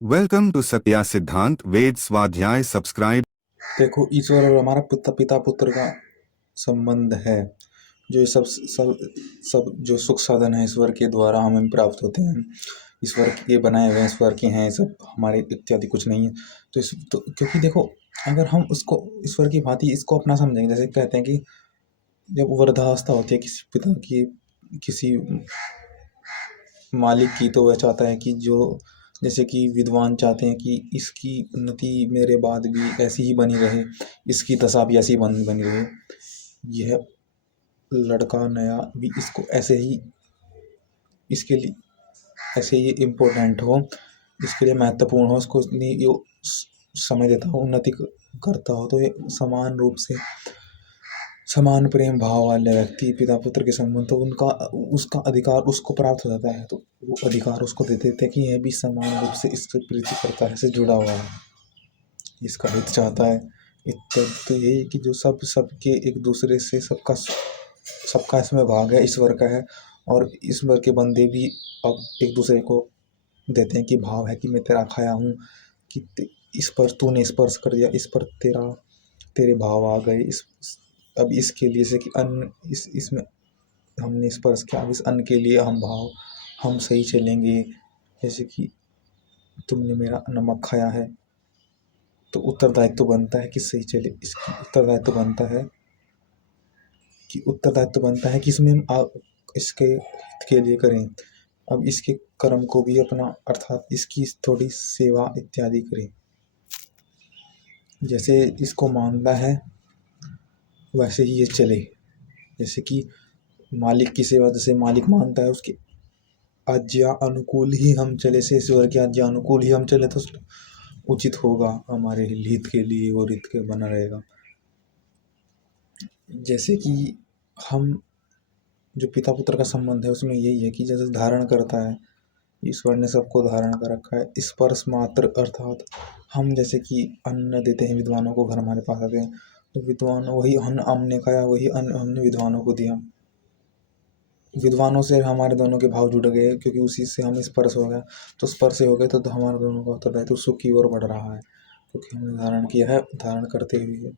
Welcome to Satya सिद्धांत वेद स्वाध्याय subscribe. देखो, ईश्वर और हमारा पिता पुत्र का संबंध है। जो ये सब सब सब जो सुख साधन है ईश्वर के द्वारा हमें प्राप्त होते हैं। ईश्वर के बनाए हुए ईश्वर के हैं, सब हमारे इत्यादि कुछ नहीं है। तो क्योंकि देखो, अगर हम उसको ईश्वर की भांति इसको अपना समझेंगे, जैसे कहते हैं कि जब वृद्धावस्था होती है किसी पिता की, किसी मालिक की, तो वह चाहता है कि जो, जैसे कि विद्वान चाहते हैं कि इसकी उन्नति मेरे बाद भी ऐसी ही बनी रहे, इसकी दशा भी ऐसी बनी बनी रहे, यह लड़का नया भी इसको ऐसे ही, इसके लिए ऐसे ही इम्पोर्टेंट हो, इसके लिए महत्वपूर्ण हो, उसको इतनी यो समय देता हो, उन्नति करता हो, तो ये समान रूप से समान प्रेम भाव वाले व्यक्ति पिता पुत्र के संबंध, तो उनका उसका अधिकार उसको प्राप्त हो जाता है। तो वो अधिकार उसको दे देते हैं कि यह भी समान रूप से इससे प्रीति करता है, इससे जुड़ा हुआ है, इसका हित चाहता है इत्यादि। तो यही है कि जो सबके एक दूसरे से सबका सबका इसमें भाग है, ईश्वर का है। और ईश्वर के बंदे भी अब एक दूसरे को देते हैं कि भाव है कि मैं तेरा खाया हूँ, कि इस पर तूने स्पर्श कर दिया, इस पर तेरे भाव आ गए। अब इसके लिए, जैसे कि अन्न, इसमें हमने स्पर्श किया, अब इस अन्न के लिए हम सही चलेंगे। जैसे कि तुमने मेरा नमक खाया है, तो उत्तरदायित्व बनता है कि सही चले, इसकी उत्तरदायित्व बनता है कि इसमें हम इसके हित के लिए करें। अब इसके कर्म को भी अपना, अर्थात इसकी थोड़ी सेवा इत्यादि करें। जैसे इसको मानता है वैसे ही ये चले। जैसे कि मालिक की सेवा, जैसे मालिक मानता है उसकी आज्ञा अनुकूल ही हम चले, से ईश्वर की आज्ञा अनुकूल ही हम चले, तो उचित होगा, हमारे हित के लिए और हित के बना रहेगा। जैसे कि हम, जो पिता पुत्र का संबंध है उसमें यही है कि जैसे धारण करता है, ईश्वर ने सबको धारण कर रखा है। स्पर्श मात्र, अर्थात हम जैसे कि अन्न देते हैं विद्वानों को, घर हमारे पास आते हैं, तो विद्वान वही अन्न हमने खाया, वही अन्न हमने विद्वानों को दिया। विद्वानों से हमारे दोनों के भाव जुड़ गए, क्योंकि उसी से हम स्पर्श हो गया, तो स्पर्श हो गए तो हमारे दोनों का उत्तरदायित्व सुख की ओर बढ़ रहा है, क्योंकि हमने धारण किया है, धारण करते हुए।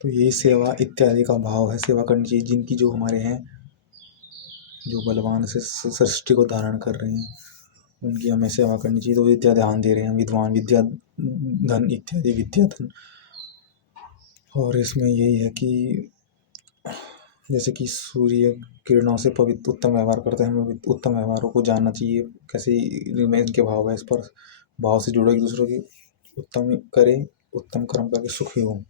तो यही सेवा इत्यादि का भाव है, सेवा करनी चाहिए। जिनकी, जो हमारे हैं, जो बलवान से सृष्टि को धारण कर रहे हैं, उनकी हमें सेवा करनी चाहिए। तो विद्या ध्यान दे रहे हैं, विद्वान विद्या धन इत्यादि, विद्या धन। और इसमें यही है कि जैसे कि सूर्य किरणों से पवित्र उत्तम व्यवहार करते हैं, हमें उत्तम व्यवहारों को जानना चाहिए, कैसे इनके भाव है, इस पर भाव से जुड़ो, एक दूसरे की उत्तम करें, उत्तम कर्म करके सुखी हों।